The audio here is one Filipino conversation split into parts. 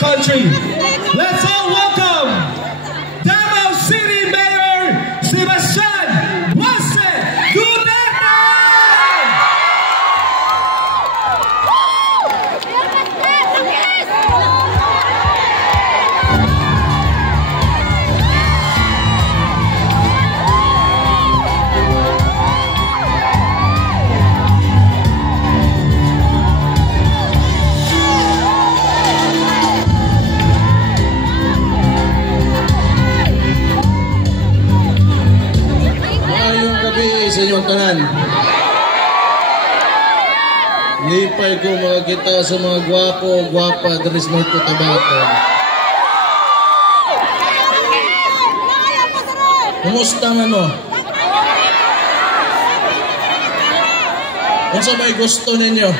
country. Let's all welcome Davao City Mayor Sebastian Jose Duterte! Sa inyong tanan. Lipay ko makakita sa mga gwapo, gwapa, dari sa North Cotabato. Kumusta nga no? Kung sa may gusto ninyo?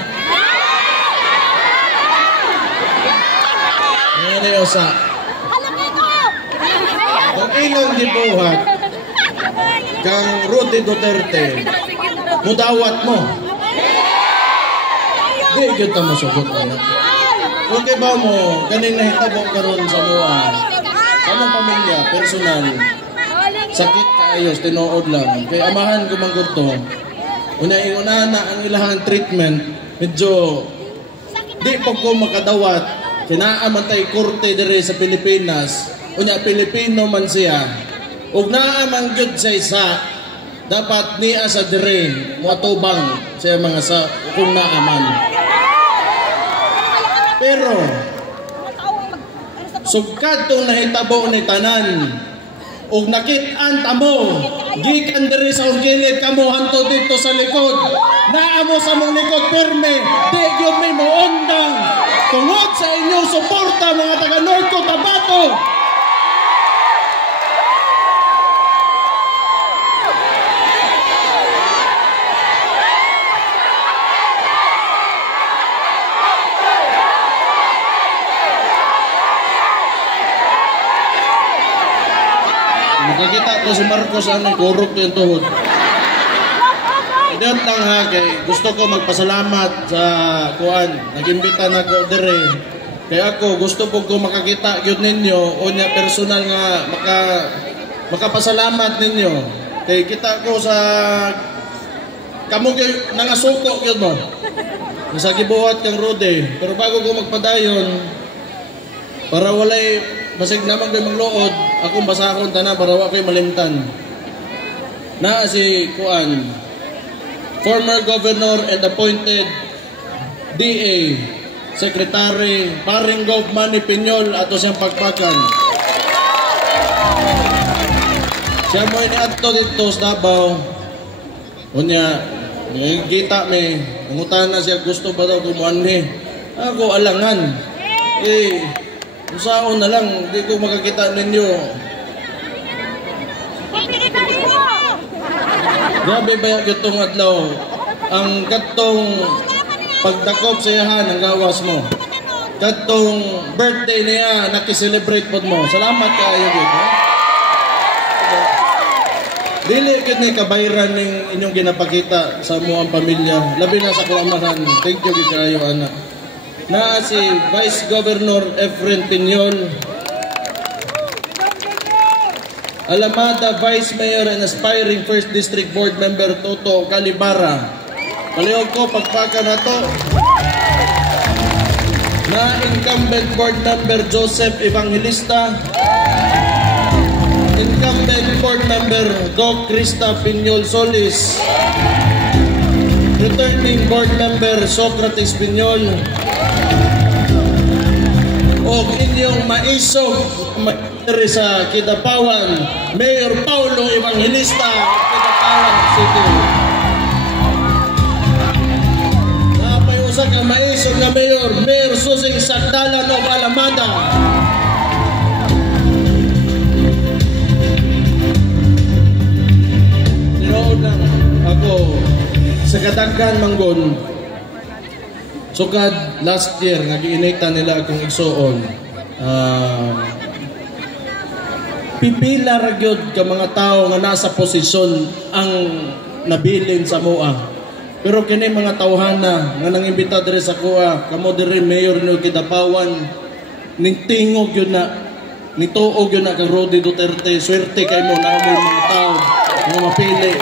Ngayon ay osa. Kung ilang gibuhat, kang Rudy Duterte, mudawat mo. Di, kita mo sugot na. Okay ba mo, ganing nahitabong karon sa mua, sa mong pamilya, personal, sakit kaayos, tinuod lang. Kaya amahan ko manggod to, una-una na ang ilahang treatment, medyo, di po ko makadawat, kinaamantay korte dire sa Pilipinas, unya Pilipino man siya, ug naa man gyud sa isa dapat niya sa dire matubang sa mga sa kung naaman. Pero sugkad tong nahitabo ni tanan ug nakit-an tamo gikan diri sa orginit kamo hanto dito sa likod naa mo sa mong likod pirme di gyud may moondang tungod sa inyong suporta mga taga North Cotabato. Nakakita ko si Marcos ang korrupt yung tuhod. Idot lang ha, kay gusto ko magpasalamat sa kuan. Nag-imbita na ko dire. Kaya ako gusto po ko makakita yun ninyo o niya personal nga makapasalamat ninyo. Kay kita ko sa kamong nangasuko yun mo. Nasa gibuhat kang Rudy. Pero bago ko magpadayon, para walay basig naman kayo magluod, akong basahon tanan para wa kayo malimtan. Na si Kuan, former governor and appointed DA Secretary Paring Gov Manny Piñol ato siyang pagpakan. Siya mo iniadto dito sa Davao. Unya, kita me, nangutan na siya gusto ba daw kumuan ni. Ako alangan. Usaon na lang, hindi ko makakita ninyo. Grabe ba itong adlaw? Ang katong pagdakop sa yahan, ang gawas mo. Katong birthday niya, nakiselebrate po mo. Salamat kayo dito. Dili kit ni kabayran ng inyong ginapakita sa mo ang pamilya. Labi na sa kulamahan. Thank you kayo, anak. Na si Vice Governor Efren Piñol, Alamada Vice Mayor and aspiring 1st District Board Member Toto Calibara. Palihog ko pagpaka na to. Na incumbent Board Member Joseph Evangelista, incumbent Board Member Doc Krista Piñol Solis, returning Board Member Socrates Piñol, o inyong maisog sa Kidapawan, Mayor Paulo Evangelista, Kidapawan City. Napayusa ka maisog na Mayor, Mayor Susing Sagdalan of Alamada. Tinood lang ako sa kadaghan manggon. Sukad last year, nag-iinita nila akong igsoon. Pipila ragyod ka mga tao nga nasa posisyon ang nabilin sa MOA. Pero kini mga tawhana nga nangimbita diri sa kuha, kamo diri Mayor ni Kidapawan, ning tingog yun na, nituog yun na kang Rodi Duterte, swerte kay mo na mo mga tao, mga mapili.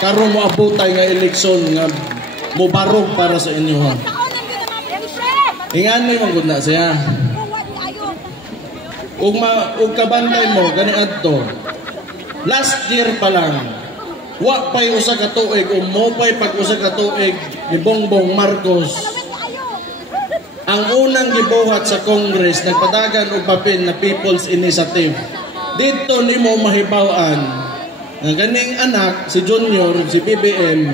Karon mo abutay nga eleksyon nga mo barog para sa inyo ha. Ingani mong gud na siya. Ug kabantay mo gani adto. Last year pa lang, wa pay usa ka tuig o mo pay pag usa ka tuig ni Bongbong Marcos. Ang unang gibuhat sa Congress nagpadagan og papel na People's Initiative. Dito nimo mahibaw-an nga ganing anak si Junior, si BBM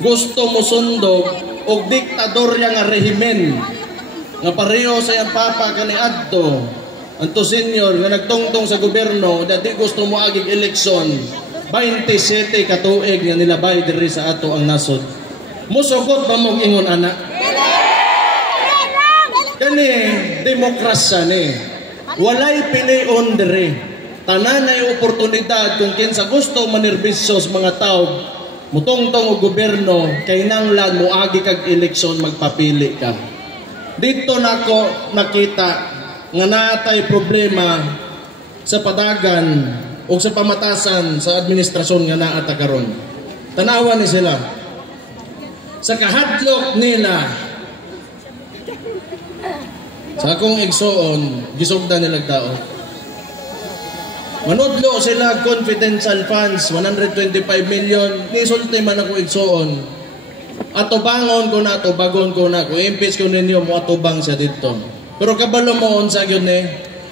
gusto mo sundog og diktadorya nga rehimen nga pareho sa iyang papa kani adto. Anto senior nga nagtungtong sa gobyerno dati gusto mo agig eleksyon 27 ka tuig nga nilabay diri sa ato ang nasod. Musugot ba mo ingon anak? Kani demokrasya ni. Walay pilion diri. Tanan ay oportunidad kung kinsa gusto manerbisyo sa mga tao mutungtong og gobyerno kay nanglan mo agi kag eleksyon magpapili ka. Dito nako nakita nga natay problema sa padagan o sa pamatasan sa administrasyon nga naata karon. Tanawa ni sila. Sa kahadlok nila sa akong igsoon, gisugdan nila tao. Manudlo sila confidential funds, 125 million. Nisulti man ako igsoon. Atubangon ko na, atubagon ko na. Kung impeach ko ninyo, mo atubang siya dito. Pero kabalo mo sa yun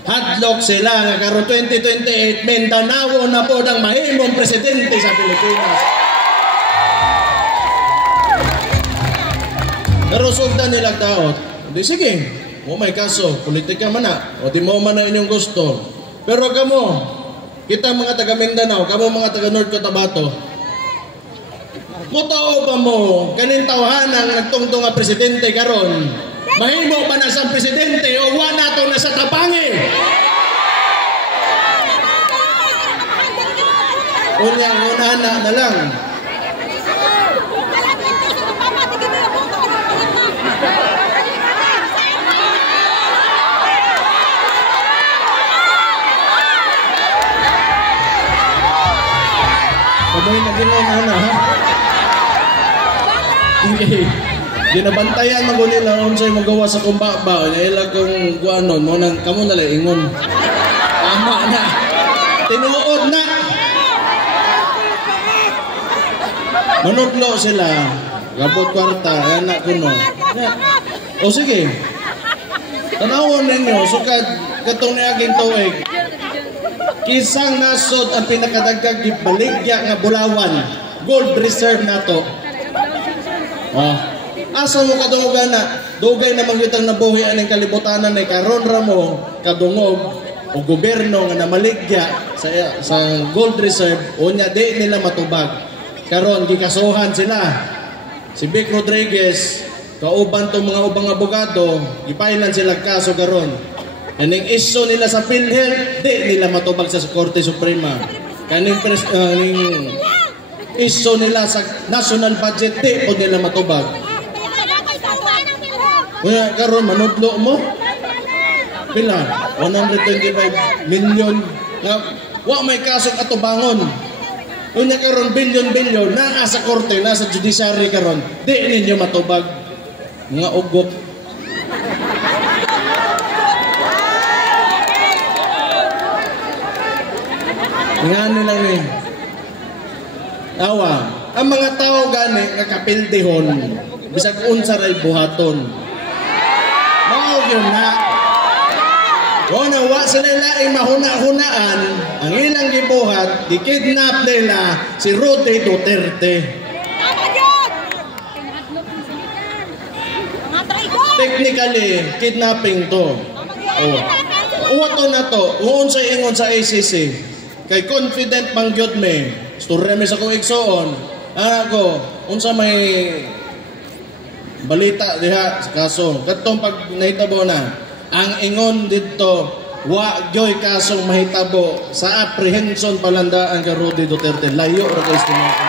hadlock sila nga karon 2028 Mindanao na po ang mahimong presidente sa Pilipinas. Pero sugdan nila taot. Di sige, mo may kaso, politika man na. O di mo man na inyong gusto. Pero kamo, kita mga taga Mindanao, kamo mga taga North Cotabato, mutao ba mo kanin tawhanang nagtungtong nga presidente karon? Mahimo pa na sa presidente o wala to na sa tapangi. Unyang unana na lang. Kamoy na ginunana ha? Okay. Ginabantayan mo nila kung sa'yo magawa sa kumbaba. Naila kung guanon mo nang kamo na ingon. Tama na. Tinuod na. Manudlo sila. Gabot kwarta. Anak ko no. O sige. Tanawon ninyo. Sukad katong niaging tuig. Kisang nasod ang pinakadagdag baligya nga Bulawan. Gold reserve na to. Asa mo kadungogan na dugay na mangyutang nabuhi aning kalibutanan ni karon ra mo kadungog o gobyerno nga namaligya sa gold reserve unya di nila matubag. Karon gikasuhan sila. Si Vic Rodriguez kauban tong mga ubang abogado gipailan sila kaso karon. Aning iso nila sa PhilHealth di nila matubag sa Korte Suprema. Kaning iso nila sa national budget di o nila matubag. Kaya karon manudlo mo pila 125 million nga wa may kaso atubangon. Unya karon bilyon naa sa korte, nasa judiciary karon. Di ninyo matubag mga ugok. Ngano lang ni. Awa, ang mga tao gani nga kapildehon bisag unsa ray buhaton. Yun na. Kung wa sila laing mahuna-hunaan, ang ilang gibuhat, di-kidnap nila si Rodi Duterte. Technically, kidnapping to. Uwato na to. Uon sa ingon sa ACC. Kay confident mangyod me. Story me sa kong igsoon. Ako, unsa may balita diha sa kaso. Katong pag nahitabo na, ang ingon dito, wa gyoy kasong mahitabo sa apprehension palandaan ka Rodi Duterte. Layo ra kay estimate.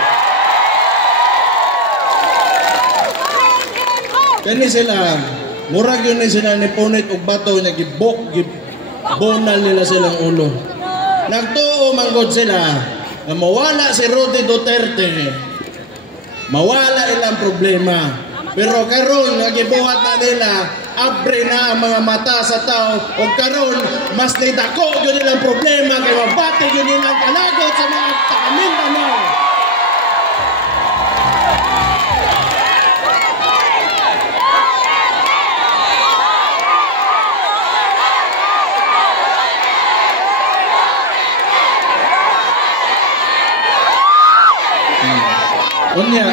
Kani sila, murag yun na sila ni punit og bato na gibonal nila silang ulo. Nagtuo manggod sila na mawala si Rudy Duterte, mawala ilang problema. Pero karon nagibuhat na nila, abre na ang mga mata sa tao, o karon mas nidako yun nilang problema kay mabati yun nilang kalagot sa mga taga-Mindanao. Unya,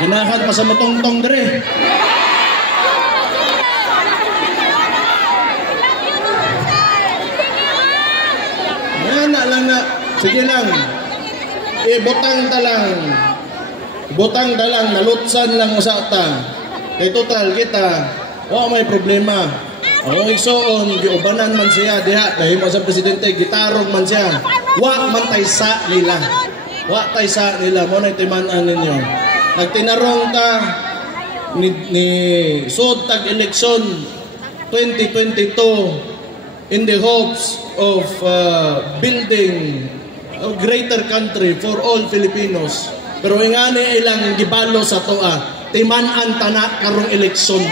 hinahan pa sa matongtong dire. Yan lang na, sige lang. Butang talang, nalutsan lang sa ta. Kay total kita, may problema. Ang igsoon, giubanan man siya diha, dahil mo sa presidente, gitarong man siya. Wa man tay sa nila. Wa tay sa nila, mo na itimanan ninyo. Nagtinarong ta ni sud tag election 2022 in the hopes of building a greater country for all Filipinos. Pero ingani ilang gibalo sa toa, timan-an tana karong eleksyon.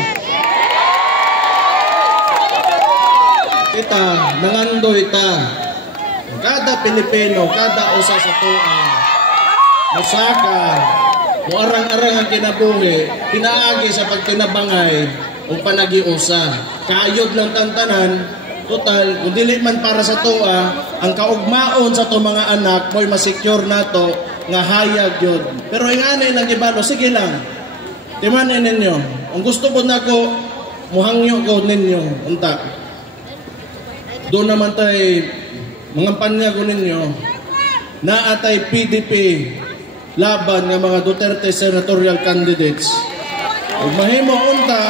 Kita nangandoy ta. Kada Pilipino, kada usa sa toa, musaka, muarang-arang ang kinabuhi, pinaagi sa pagtinabangay o panagiusa. Kayod lang tantanan, total, kung dili man para sa toa, ang kaugmaon sa to mga anak, mo'y masecure na to, nga hayag yun. Pero yung anay lang ibalo, sige lang, timanin ninyo. Ang gusto po na ko, muhangyo ko ninyo, unta. Doon naman tayo, mga panya ko ninyo, na atay PDP laban ng mga Duterte senatorial candidates. Ug mahimo unta,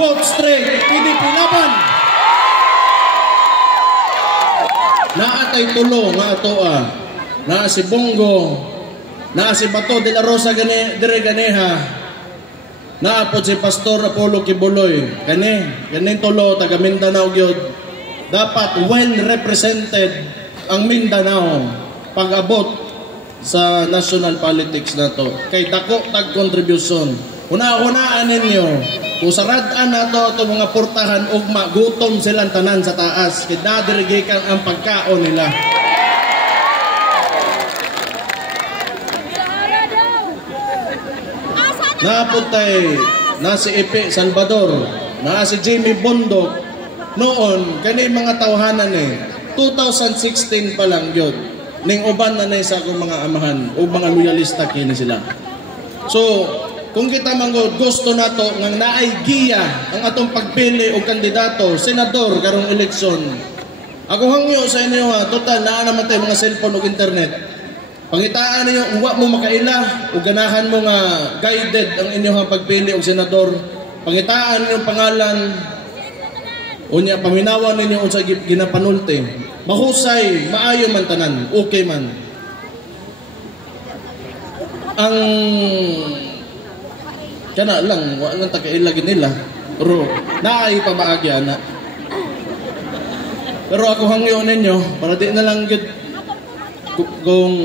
vote straight, PDP laban. Na atay tulo nga atoa, na si Bongo, na si Bato de la Rosa dire ganeha, naapod si Pastor Apollo Kibuloy, kaning tulo taga Mindanao gyud. Dapat well represented ang Mindanao pag-abot sa national politics na to. Kay dako tag contribution. Una-unaan ninyo, usarad-an na to mga portahan ug magutom silang tanan sa taas. Kay nadirigikan ang pagkaon nila. Napuntay na si Epe Salvador, na si Jimmy Bondok, noon, kani mga tawhanan 2016 pa lang yun, ning uban na sa akong mga amahan, o mga loyalista kini sila. So, kung kita manggod, gusto na to, nga naay giya ang atong pagpili o kandidato, senador, karong eleksyon. Ako hangyo sa inyo total, naa naman tayo mga cellphone o internet. Pangitaan ninyo, uwa mo makaila o ganahan mo nga guided ang inyong pagpili o senador. Pangitaan ninyo pangalan o niya paminawan ninyo o sa ginapanulte. Mahusay, maayo man tanan, okay man. Ang kana lang, walang takailagin nila. Pero naay pabaagya na. Pero ako hangyo ninyo, para di na lang kung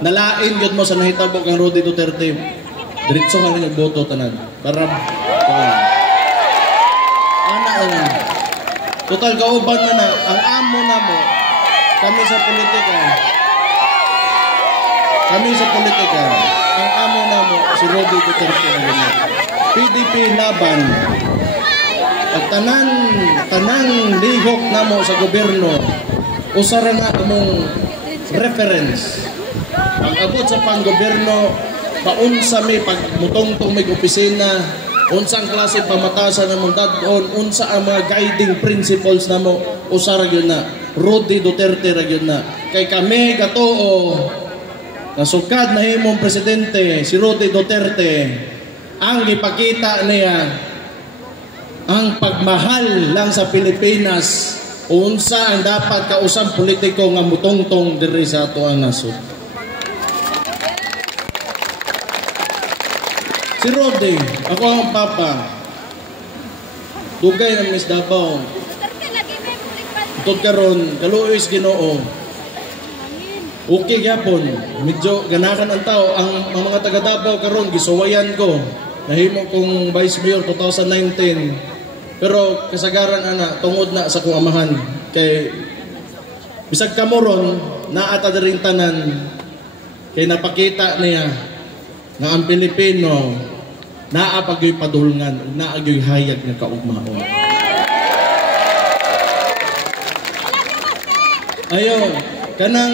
nalain yun mo sa nahitabo kang Rudy Duterte, diretso ka rin boto tanan para anak na total kauban na ang amo na mo kami sa politika ang amo na mo si Rudy Duterte na PDP laban at tanang lihok na mo sa gobyerno usara nga among reference. Pag-abot sa panggobyerno, paunsa may pagmutong-tong may opisina, unsa ang klase pamatasan na mong dadon, unsa ang mga guiding principles na mo, usara yun na. Rudy Duterte ra yun na. Kay kami katoo, nasukad na himong presidente, si Rudy Duterte, ang ipakita niya, ang pagmahal lang sa Pilipinas, unsa ang dapat kausang politiko nga mutongtong diri sa ato ang nasod. Si Rode, ako ang papa. Dugay ng Miss Davao. Itod karon, kaluoy is Ginoo. Okay gyapon. Medyo ganahan ang tao. Ang mga taga Davao karon gisuwayan ko. Nahimo kong Vice Mayor 2019. Pero kasagaran ana tungod na sa kong amahan kay bisag kamoron naata ring tanan kay napakita niya na ang Pilipino naapagyoy padulngan, naagyoy hayag nga kaugmaon. Ayo, kanang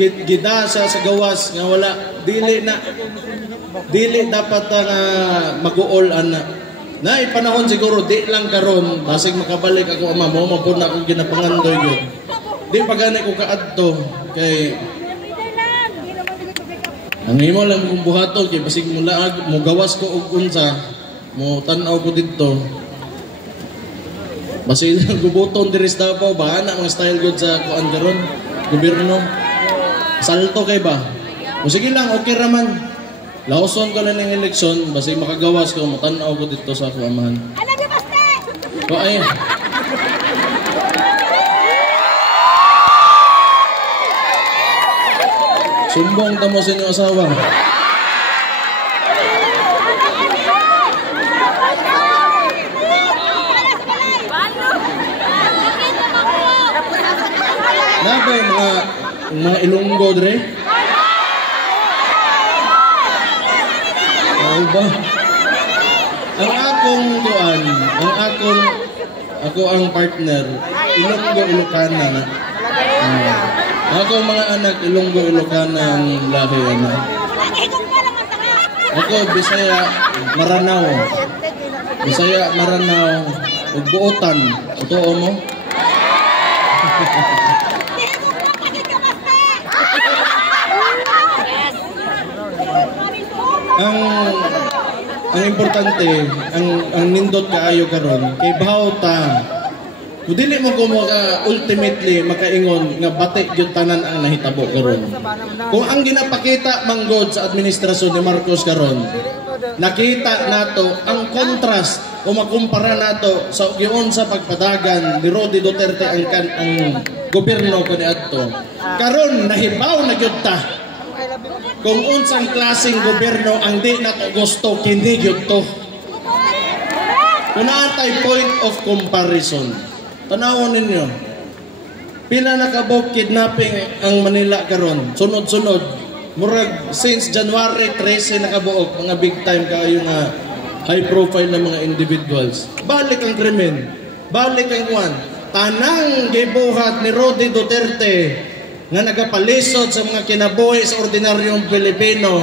gidasa sa gawas nga wala dili dapat nga mag-uol ana. Naay panahon siguro di lang karon basig makabalik ako ama mo mapud na akong ginapangandoy gyud. Di pa gani ko kaadto kay ang imo lang kung buhato kay basig mo laag mo gawas ko og unsa mo tan-aw ko didto. Basig gubuton diri sa Davao ba ana mga style good sa kuan karon gobyerno. Salto kay ba? O sige lang okay ra man. Lawson ko lang ng eleksyon basig makagawas ko mo tan-aw ko didto sa ako amahan. Ano di baste? O ay. Sumbong tamo sa inyong asawa. Nabay mga Ilonggo dre? Ano ba? Ang akong tuan, ako ang partner, Ilonggo Ilocana na. Ako mga anak, Ilonggo Ilocana ang lahi na. Ako, Bisaya, Maranao. Bisaya, Maranao, ug Buotan. Totoo mo? ang importante, ang nindot kaayo karon kay bawta. Kung dili mo ko ultimately makaingon nga batik gyud tanan ang nahitabo karon. Kung ang ginapakita manggod sa administrasyon ni Marcos karon, nakita nato ang contrast o makumpara nato sa giun sa pagpadagan ni Rodi Duterte ang gobyerno kaniadto. Karon nahibaw na gyud ta kung unsang klaseng gobyerno ang di nato gusto kini gyud to. Kung naatay point of comparison, tanawon ninyo, pila na kabog kidnapping ang Manila karon, sunod-sunod. Murag since January 13 nakabuok, mga big time kayo nga high profile na mga individuals. Balik ang krimen, balik ang kuwan. Tanang gibuhat ni Rodi Duterte nga nagapalisod sa mga kinabuhi sa ordinaryong Pilipino,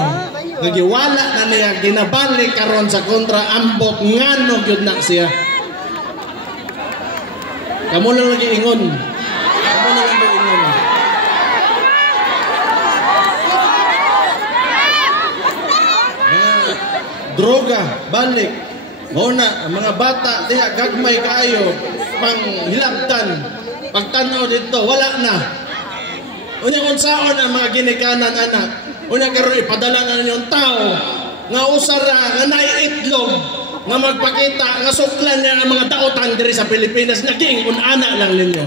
nagiwala na niya, ginabalik karon sa kontra ambot ngano gyud na siya. Kamu lang lagi ingon. Kamu lang lagi ingon. Mga droga, balik. Muna, ang mga bata, diha gagmay kaayo, pang hilabtan. Pagtanaw dito, wala na. Unya unsaon ang mga ginikanan anak. Unya karon ipadala na ninyong tao nga usara nga naiitlog nga magpakita nga suklan niya ang mga daotan diri sa Pilipinas na giingon ana lang ninyo.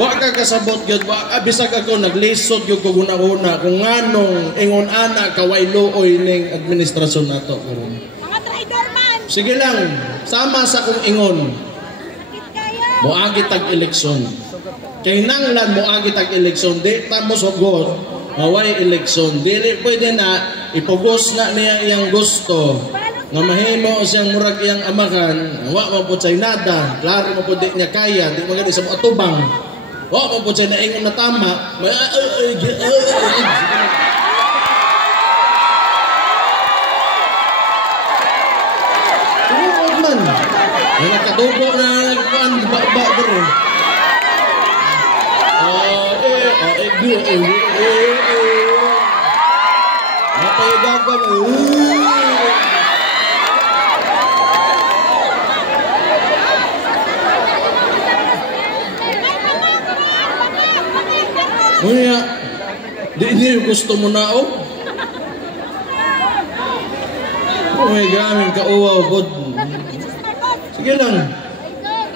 Wa ka kasabot gyud, bisag ako naglisod gyud ko guna-una kung nganong ingon ana kaway luoy ning administrasyon nato karon. Sige lang, sama sa kong ingon. Moagi tag-eleksyon. Kay nanglan moagi tag-eleksyon, di tamo sugod, maway eleksyon. Dili pwede na ipugos na niya iyang gusto nga mahimo siyang murag iyang amakan. Wa man pud say nada, klaro mo pud di niya kaya, di magani sa atubang. Wa man pud say naingon na tama. Yang nakadugo na nagkuhan, ba bro. Napayagan Ngunya, di niyo gusto mo na o? May gamit ka uwaw pod. Sige lang.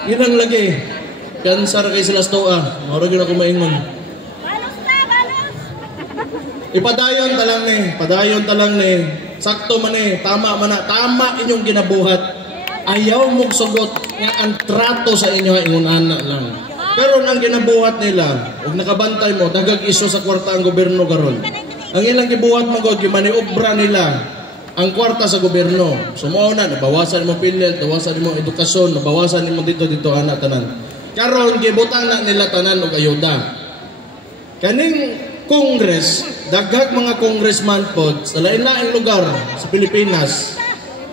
Ginang lagi. Kansar kay sila stoa. Mura gyud ako maingon. Ipadayon ta lang ni. Sakto man ni, tama man na. Tama inyong ginabuhat. Ayaw mong sugot nga ang trato sa inyo ingon ana lang. Pero ang ginabuhat nila, ug nakabantay mo dagag iso sa kwarta ang gobyerno karon. Ang ilang gibuhat mo gud maniobra nila ang kwarta sa gobyerno. Sumao na nabawasan mo PhilHealth, nabawasan mo edukasyon, nabawasan mo dito ana tanan. Karon gibutang na nila tanan og ayuda. Kaning Congress, daghag mga congressman pod sa lain-laing lugar sa Pilipinas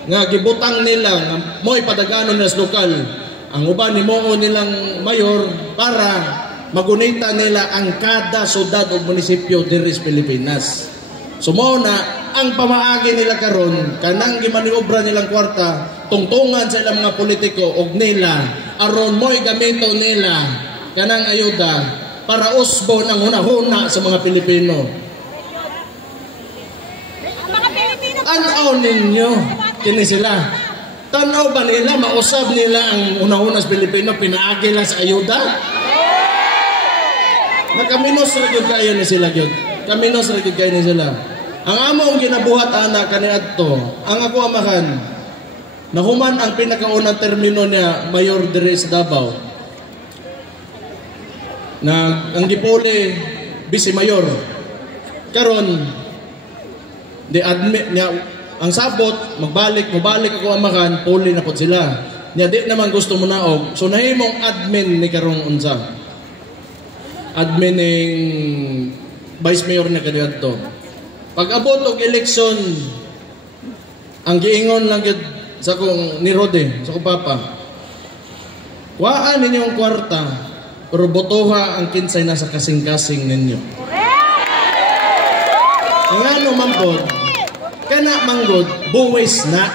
nga gibutang nila nga mo'y padaganon nila sa lokal. Ang uban himuon nilang mayor para magunita nila ang kada syudad o munisipyo diri sa Pilipinas. Sumao na ang pamaagi nila karon kanang gimaniobra nilang kwarta tungtungan sa ilang mga politiko og nila aron mo'y gamito nila kanang ayuda para usbon ang hunahuna sa mga Pilipino. Tanaw ninyo kini sila. Tanaw ba nila mausab nila ang hunahuna sa Pilipino pinaagi lang sa ayuda? Nakaminos ra gyud kayo ni sila gyud. Kaminos ra gyud kayo ni sila. Ang among ginabuhat ana kaniadto, ang ako amahan, nahuman ang pinakaunang termino niya mayor diri sa Davao. Na ang gipuli vice mayor. Karon di admit niya ang sabot magbalik ako amahan, puli na pod sila. Niya di naman gusto mo naog. So nahimong admin ni karong unsa. Admin ning vice mayor na kaniadto. Pag-abot og eleksyon, ang giingon lang yun sa kong ni Rode, sa kong papa, kuhaan ninyong kwarta, pero botoha ang kinsay nasa kasing-kasing ninyo. Ngano manggod, kana manggod, buwis na.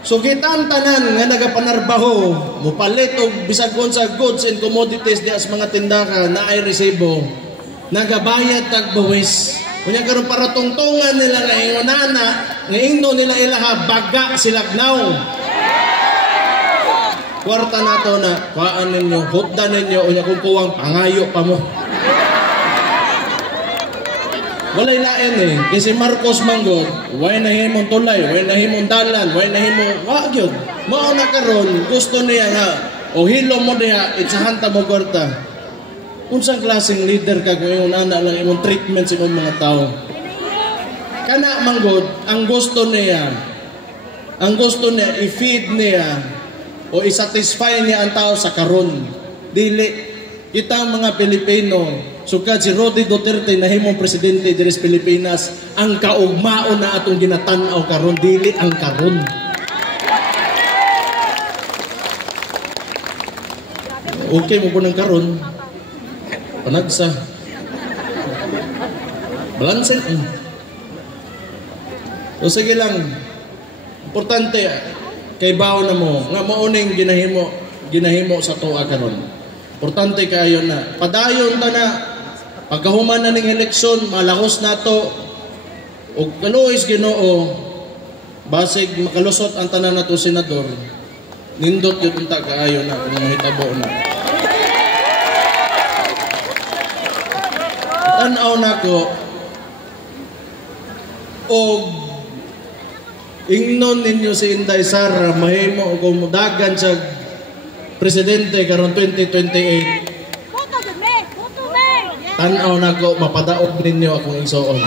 Sugitan tanan nga nagapanarbaho, mupalit og bisag sa goods and commodities diya sa mga tindahan na ay resibo, nagabayad tag buwis. Kunya karon para tungtungan nila nga ingonana, nga ingno nila ilaha baga silagnaw. Kwarta nato na kuhaan ninyo, hutdan ninyo unya kung kuwang pangayo pa mo. Walay lain kasi Marcos manggod, way nahimong tulay, way nahimong dalan, way nahimong wa gyud. Mao na karon gusto niya nga o hilo mo diha itsahan ta mo kwarta. Unsang klaseng leader ka kung yung ana lang imong treatment sa imong mga tao. Kana manggod, ang gusto niya i-feed niya o i-satisfy niya ang tao sa karon. Dili kita mga Pilipino, sukad si Roddy Duterte na himong presidente diri sa Pilipinas, ang kaugmaon na atong ginatan-aw karon, dili ang karon. Okay mo po ng karon. Panagsa. Balansin. So sige lang. Importante kay bawo na mo nga mauning ginahimo sa tuwa karon. Importante kayo na padayon ta na pagkahuman na ning eleksyon malakos nato ug kaluoy Ginoo basig makalusot ang tanan nato senador. Nindot gyud unta kaayo na kung mahitabo na. Tanaw nako og ingnon ninyo si Inday Sara mahimo og mudagan sa presidente karon 2028. Tanaw nako mapadaog ninyo akong igsoon.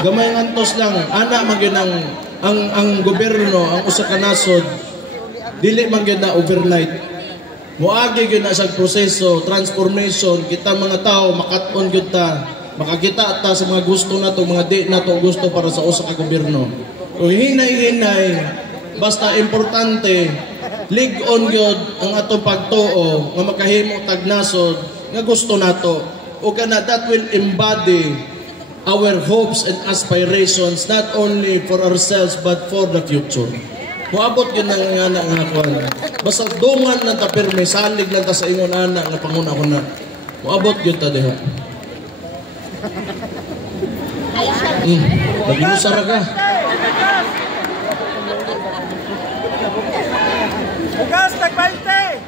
Gamay ngantos lang ana magyud ang gobyerno ang usa ka nasod dili man gyud na overnight. Moagi gyud na sa proseso transformation kita mga tao makat-on gyud ta makakita ta sa mga gusto nato mga di nato gusto para sa usa ka gobyerno. O hinay-hinay basta importante lig-on gyud ang atong pagtuo nga makahimo tag nasod nga gusto nato. O kana that will embody our hopes and aspirations not only for ourselves but for the future. Moabot gyud nang nga kuan. Basta dungan lang ta pirme, salig lang ta sa ingon ana nga panguna-una. Moabot gyud ta diha. Nag-usar ka.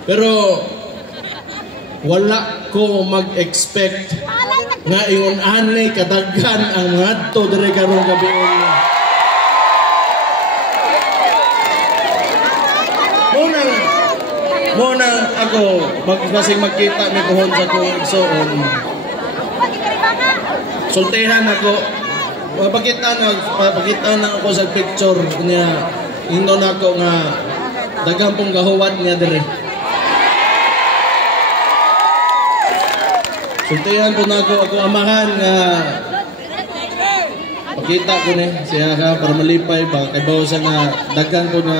Pero wala ko mag-expect nga ingon anay kadaghan ang ngadto diri karong gabi. Muna ako magkasing magkita ni kuhon sa kong igsoon. Sultihan ako. Pakita na ako sa picture niya. Inon ako nga daghang pong gahuwat niya dire. Sultihan po na ako amahan nga pakita ko ni siya ka para malipay ba kay bawsa nga daghang po na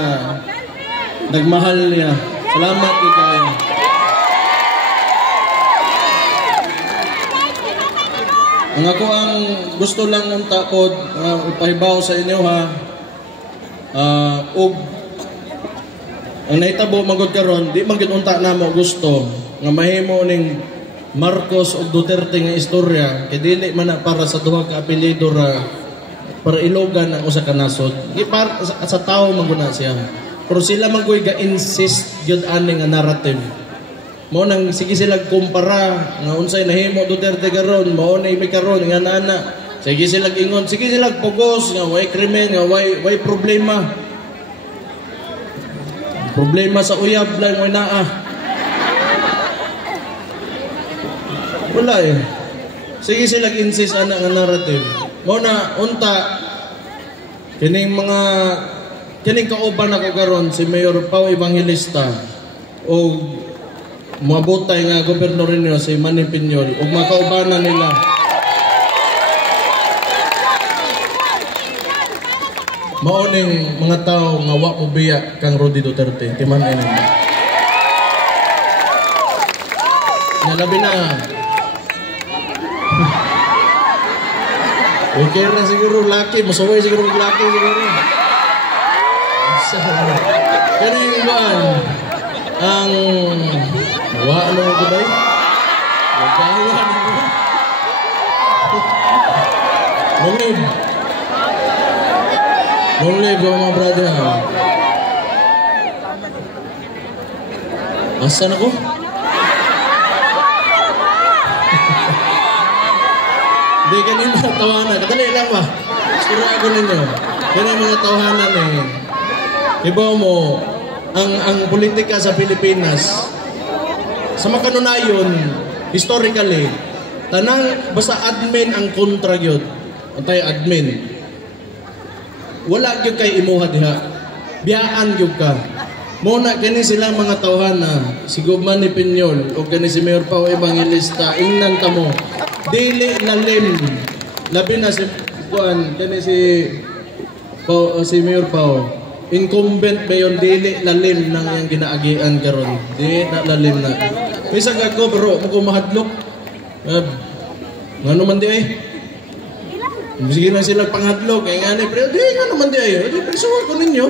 nagmahal niya. Salamat kayo. Ang ako ang gusto lang ng takod ipahibaw sa inyo ha. Og ang nahitabo magod karon di man gyud unta namo gusto nga mahimo ning Marcos ug Duterte nga istorya kay dili man na para sa duha ka apelyido ra para ilogan ang usa ka nasod. Di para sa tawo man gud na siya. Pero sila man ko'y ga-insist yun aning nga narrative. Mo nang sige sila kumpara nga unsay nahimo Duterte karon, mao na imi karon nga nana. Sige sila ingon, sige sila pugos nga way krimen, nga way problema. Problema sa uyab lang way naa. Wala eh. Sige sila insist ana nga narrative. Mo na unta kining mga kining kauban ako karon si Mayor Pao Evangelista o mabutay nga gobernador niyo si Manny Piñol ug makaubanan nila. Mao ning mga tao nga wa mo biya kang Rody Duterte timan-ay nila. Nalabi na. Okay na siguro laki, masaway siguro laki siguro. Kaya yung baan ang ano ko ba yun? Magkahuan ko. Long live mga brother. Asan ako? Hindi kanina tawanan. Kadali lang ba? Sura ako ninyo. Ganyan mga tawanan eh. Iba mo, ang politika sa Pilipinas, sa makanunayon, historically, tanang basta admin ang kontra yun. Antay admin. Wala yun kay imuha diha. Biyaan yun ka. Muna, kani silang mga tawhana, si Manny Piñol, o kani si Mayor Pao Evangelista, ingnan ka mo, dili lalim. Labi na si Juan, kani si Mayor Pao. Incumbent ba yun, dili lalim nang yung ginaagian karon. Di na lalim na. Isang ako, bro, magkumahadlok. Nga naman di ay. Sige na sila panghadlok. Kaya nga ni, pero di nga naman di ay. Di, presuwa ko ninyo.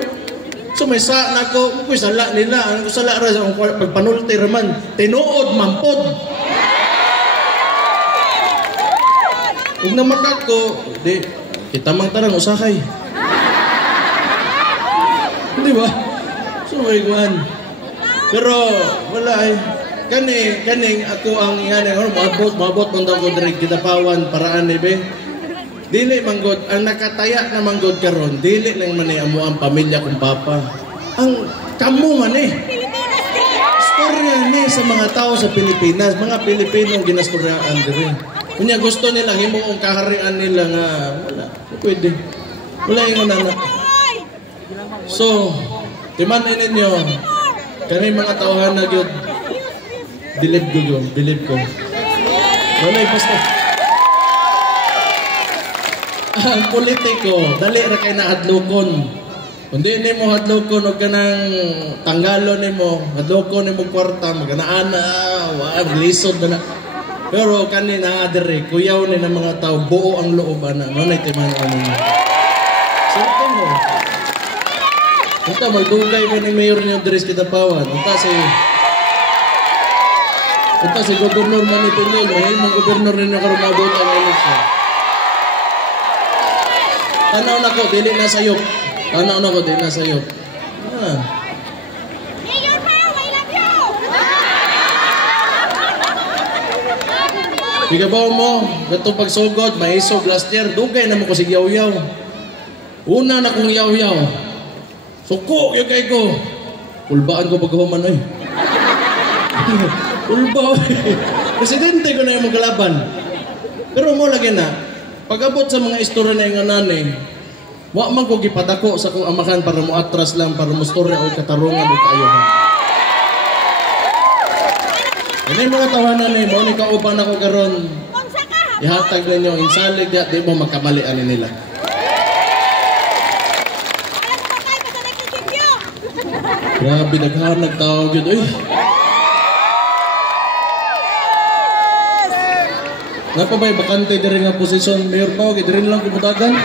So may sa na ko, kung sala nila, ang sala rin, pagpanulti raman, tinuod, mampod. Huwag na makak ko, di, kita mang tarang usakay. Di ba? So, may kuhan. Pero, wala ay. Kaning ako ang maabot mong daw ko direk kitapawan paraan ni be. Dili manggod, ang nakataya na manggod karon, dili lang man amo ang pamilya kong papa. Ang kamo man eh. Istorya ni sa mga tao sa Pilipinas, mga Pilipinong ginastoryaan diri. Kunya gusto nila himuong kaharian nila nga wala. Pwede. Wala yung anak. So, timan ninyo, kami mga tauhan na yun, believe ko. Wala basta. Ang politiko, dali ra kay naadlokon. Kundi ni mo hadlokon og kanang tanggalon nimo, hadlokon nimo kwarta, maganaana, lisod na. Pero kanina adere, kuyaw ni ng mga tao, buo ang loob ana. Ano na itiman ano niya. Sultan mo. Ito, magdugay ka ni Mayor niyo Dres Kitapawan. Ito si Gobernur Manny Piñol, mahimong gobernur rin yung karumabot ang eleksyon. Tanaw na ko, dili na sayop. Tanaw na ko, dili na sayop. Mayor Pao, I love you! Igabaw mo, gatong pagsugod, maisog last year, dugay na mo ko si yaw-yaw. Una na kong yaw-yaw. Suko, yung kay ko. Ulbaan ko pagkahuman ay. Ulbaw eh. Presidente ko na yung magkalaban. Pero mo lagi na, pag-abot sa mga istorya na yung anane, wa man ko gipadako sa kong amakan para mo atras lang, para mo istorya o katarungan o kaayuhan. Ano yung mga tawanan eh, mo ni kauban ako karon. Ihatag ninyo, insalig, di mo magkamalian nila. Grabe, naghanag tao yun. Uy! Napa ba'y bakante din nga posisyon, Mayor Pao, di rin lang kumutagan?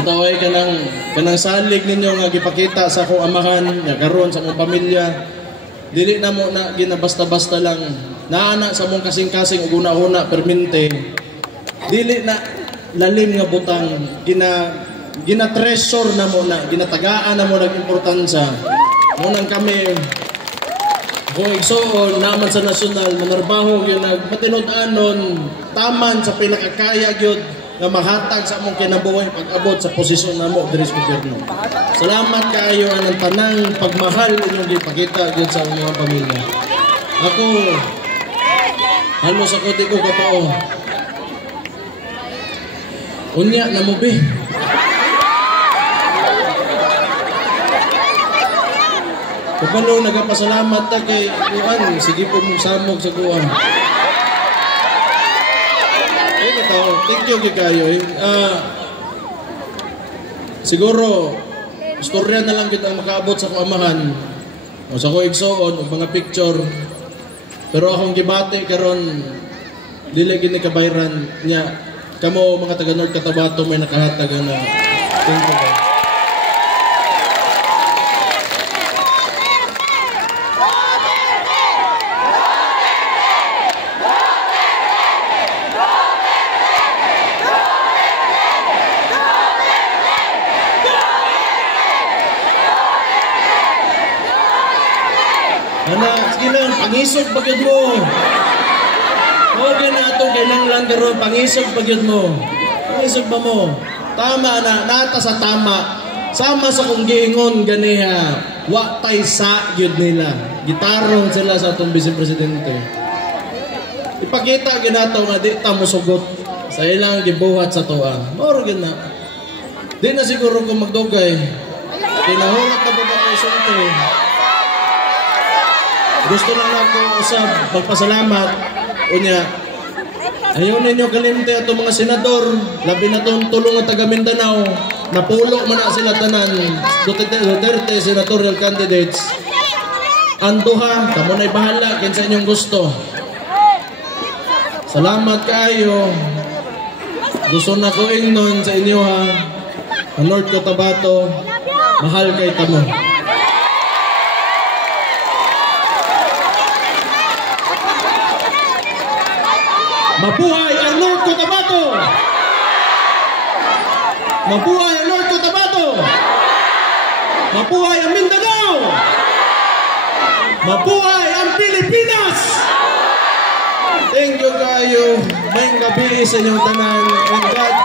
Ditaway ka ng salig ninyo nga gipakita sa akong amahan, nga karon sa akong pamilya. Dili na mo na ginabasta-basta lang. Naana sa mong kasing-kasing ug una-una permente. Dili na lalim nga butang, gina-treasure na mo na, ginatagaan na mo nag-importansya. Munang kami, kung igsoon, naman sa nasyonal, manarbaho yun, nagmatinud-anon, taman sa pinakakaya yun, na mahatag sa among kinabuhay pag-abot sa posisyon na mo, Dres Gobyerno. Salamat kayo ang tanang pagmahal inyong ipakita yun sa mga pamilya. Ako, halos ako di ko katao. Unya na mo be. Kapalo nagapasalamat ta kay Kuan, sige po mong samog sa Kuan. Thank you kayo. Siguro istorya na lang kita makaabot sa kuamahan o sa ko igsoon o mga picture. Pero akong gibati karon dili gini kabayran niya. Kamo mga taga North Cotabato may nakahatag na. Thank you. Sige lang, pangisog pagod mo. Okay na ito, kailang lang karoon, pangisog pagod mo. Pangisog ba mo? Tama na, nata sa tama. Sama sa kong giingon ganiha, wa tay sa yun nila. Gitarong sila sa atong Vice Presidente. Ipakita ginato nga di ta mo sugot sa ilang gibuhat sa tuwa. Mauro gina. Di na siguro kung magdugay. Kinahulat na po ba kayo sunto. Gusto lang ako usab magpasalamat unya. Ayaw ninyo kalimte ato mga senador, labi na itong tulong at taga Mindanao, napulo man na sila tanan, Duterte senatorial candidates. Anduha, kamo na'y bahala, kinsa inyong gusto. Salamat kayo. Gusto na ko ingnon sa inyo ha, ang North Cotabato, mahal kay tamo. Mabuhay ang North Cotabato! Mabuhay ang North Cotabato! Mabuhay ang Mindanao! Mabuhay ang Pilipinas! Thank you kayo. May gabi sa inyong tanan. And God